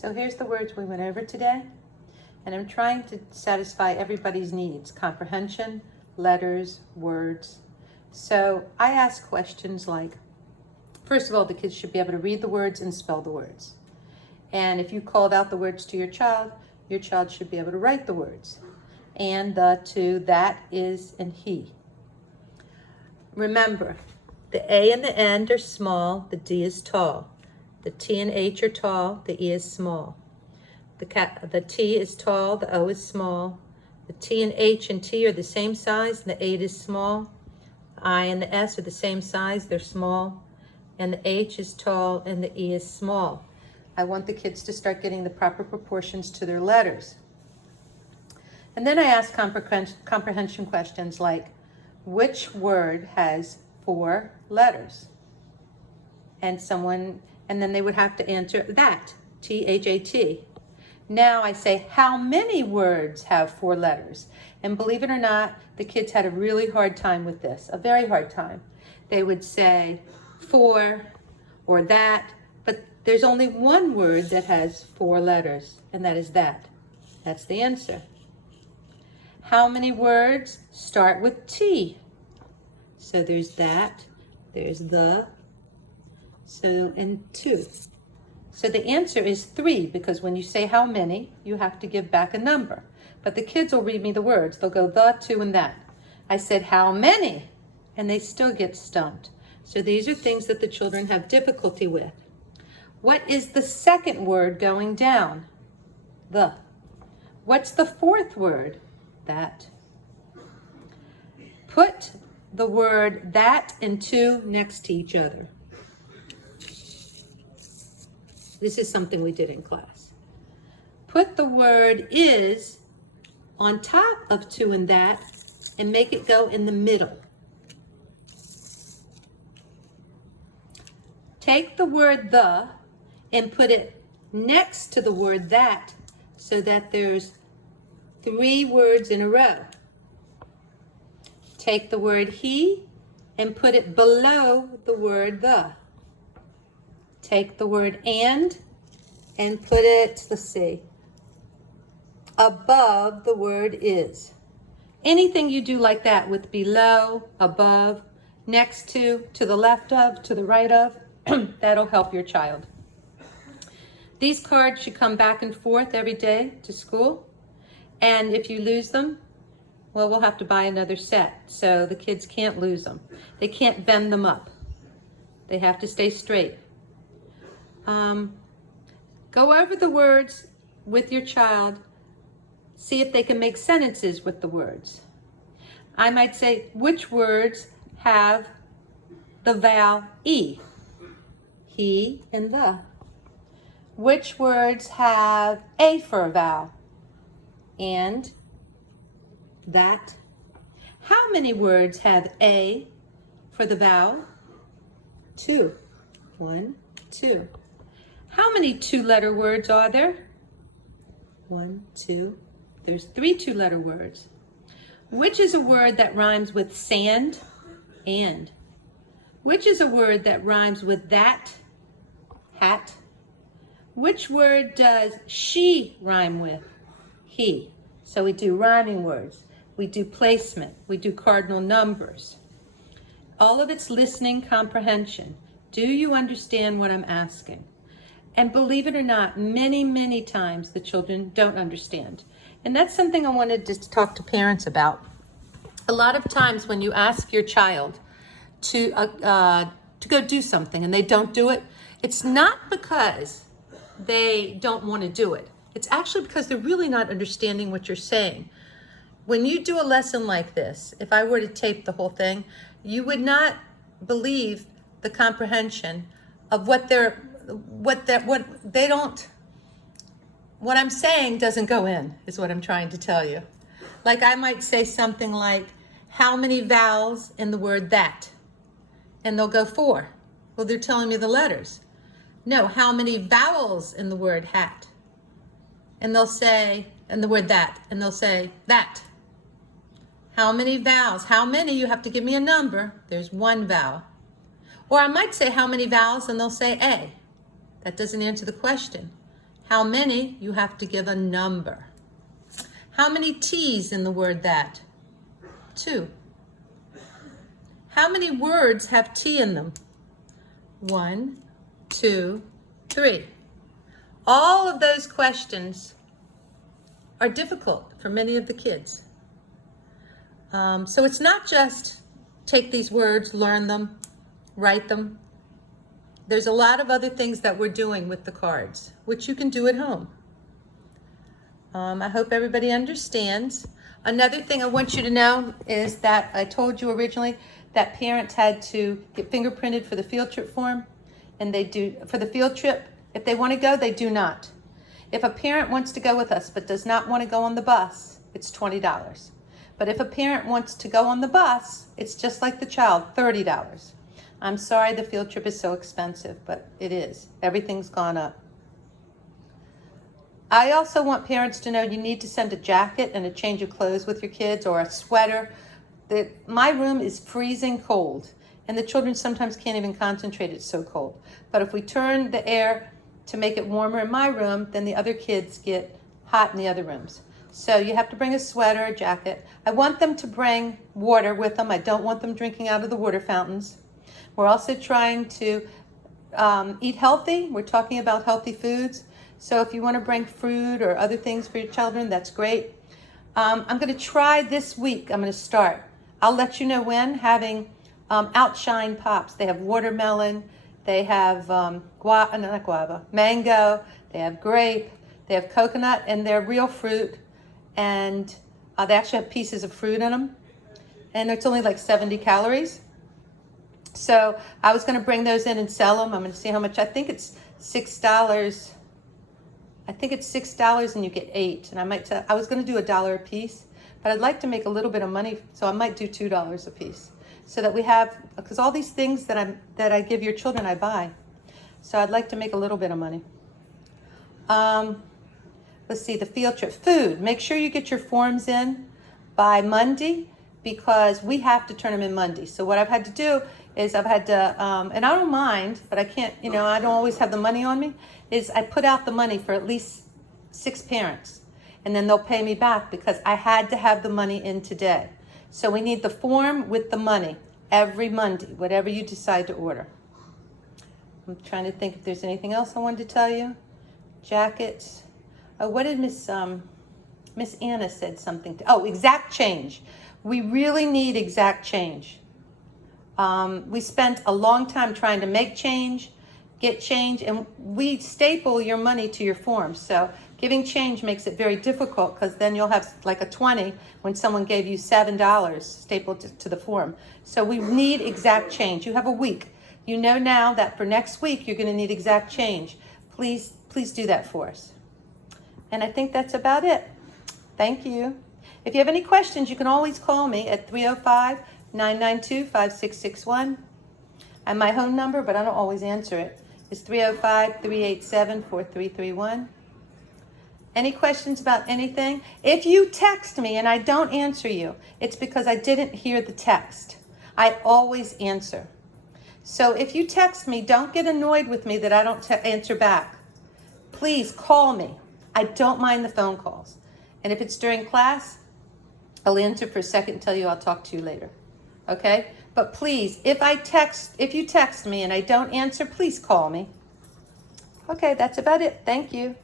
So here's the words we went over today, and I'm trying to satisfy everybody's needs: comprehension, letters, words. So I ask questions like, first of all, the kids should be able to read the words and spell the words. And if you called out the words to your child should be able to write the words. And, the, to, that, is, and he. Remember, the A and the N are small, the D is tall. The T and H are tall, the E is small. The T is tall, the O is small. The T and H and T are the same size, and the 8 is small. The I and the S are the same size, they're small. And the H is tall, and the E is small. I want the kids to start getting the proper proportions to their letters. And then I ask comprehension questions like, which word has 4 letters? And then they would have to answer that, T-H-A-T. Now I say, how many words have 4 letters? And believe it or not, the kids had a really hard time with this, a very hard time. They would say 4 or that, but there's only one word that has 4 letters, and that is that. That's the answer. How many words start with T? So there's that, there's the, and 2. So the answer is 3, because when you say how many, you have to give back a number. But the kids will read me the words. They'll go the, 2, and that. I said, how many? And they still get stumped. So these are things that the children have difficulty with. What is the second word going down? The. What's the 4th word? That. Put the word that and 2 next to each other. This is something we did in class. Put the word is on top of 2 and that, and make it go in the middle. Take the word the and put it next to the word that, so that there's 3 words in a row. Take the word he and put it below the word the. Take the word and put it, let's see, above the word is. Anything you do like that with below, above, next to the left of, to the right of, that'll help your child. These cards should come back and forth every day to school. And if you lose them, well, we'll have to buy another set. So the kids can't lose them. They can't bend them up. They have to stay straight. Go over the words with your child. See if they can make sentences with the words. I might say, which words have the vowel E? He and the. Which words have A for a vowel? And, that. How many words have A for the vowel? 2. 1, 2. How many 2-letter words are there? 1, 2. There's 3 2-letter words. Which is a word that rhymes with sand? And. Which is a word that rhymes with that? Hat. Which word does she rhyme with? He. So we do rhyming words. We do placement. We do cardinal numbers. All of it's listening comprehension. Do you understand what I'm asking? And believe it or not, many, many times the children don't understand. And that's something I wanted to talk to parents about. A lot of times when you ask your child to go do something and they don't do it, it's not because they don't want to do it. It's actually because they're really not understanding what you're saying. When you do a lesson like this, if I were to tape the whole thing, you would not believe the comprehension of what I'm saying doesn't go in, is what I'm trying to tell you. Like I might say something like, how many vowels in the word that? And they'll go 4. Well, they're telling me the letters. No, how many vowels in the word hat? And they'll say, in the word that, and they'll say that. How many vowels? How many? You have to give me a number. There's 1 vowel. Or I might say how many vowels, and they'll say A. That doesn't answer the question. How many? You have to give a number. How many T's in the word that? 2. How many words have T in them? 1, 2, 3. All of those questions are difficult for many of the kids. So it's not just take these words, learn them, write them. There's a lot of other things that we're doing with the cards, which you can do at home. I hope everybody understands. Another thing I want you to know is that I told you originally that parents had to get fingerprinted for the field trip form, and they do for the field trip. If they want to go, they do not. If a parent wants to go with us but does not want to go on the bus, it's $20. But if a parent wants to go on the bus, it's just like the child, $30. I'm sorry the field trip is so expensive, but it is. Everything's gone up. I also want parents to know you need to send a jacket and a change of clothes with your kids, or a sweater. My room is freezing cold, and the children sometimes can't even concentrate, it's so cold. But if we turn the air to make it warmer in my room, then the other kids get hot in the other rooms. So you have to bring a sweater, a jacket. I want them to bring water with them. I don't want them drinking out of the water fountains. We're also trying to eat healthy. We're talking about healthy foods. So if you want to bring fruit or other things for your children, that's great. I'm going to try this week. I'm going to start. I'll let you know when, having Outshine Pops. They have watermelon. They have not guava, mango. They have grape. They have coconut, and they're real fruit. And they actually have pieces of fruit in them. And it's only like 70 calories. So I was going to bring those in and sell them. I'm going to see how much. I think it's $6. I think it's $6 and you get 8. And I was going to do $1 a piece, but I'd like to make a little bit of money, so I might do $2 a piece, so that we have, because all these things that I give your children, I buy. So I'd like to make a little bit of money. Let's see, the field trip. Food. Make sure you get your forms in by Monday, because we have to turn them in Monday. So what I've had to do is I've had to, and I don't mind, but I can't, I don't always have the money on me, is I put out the money for at least 6 parents. And then they'll pay me back because I had to have the money in today. So we need the form with the money every Monday, whatever you decide to order. I'm trying to think if there's anything else I wanted to tell you. Jackets. Oh, what did Miss Anna said something to, exact change. We really need exact change. We spent a long time trying to make change, get change, and we staple your money to your form. So giving change makes it very difficult, because then you'll have like a 20 when someone gave you $7 stapled to the form. So we need exact change. You have a week. You know now that for next week you're going to need exact change. Please do that for us. And I think that's about it. Thank you. If you have any questions, you can always call me at 305-992-5661. And my home number, but I don't always answer it, is 305-387-4331. Any questions about anything? If you text me and I don't answer you, it's because I didn't hear the text. I always answer. So if you text me, don't get annoyed with me that I don't answer back. Please call me. I don't mind the phone calls. And if it's during class, I'll answer for a second and tell you I'll talk to you later. Okay? But please, if you text me and I don't answer, please call me. Okay, that's about it. Thank you.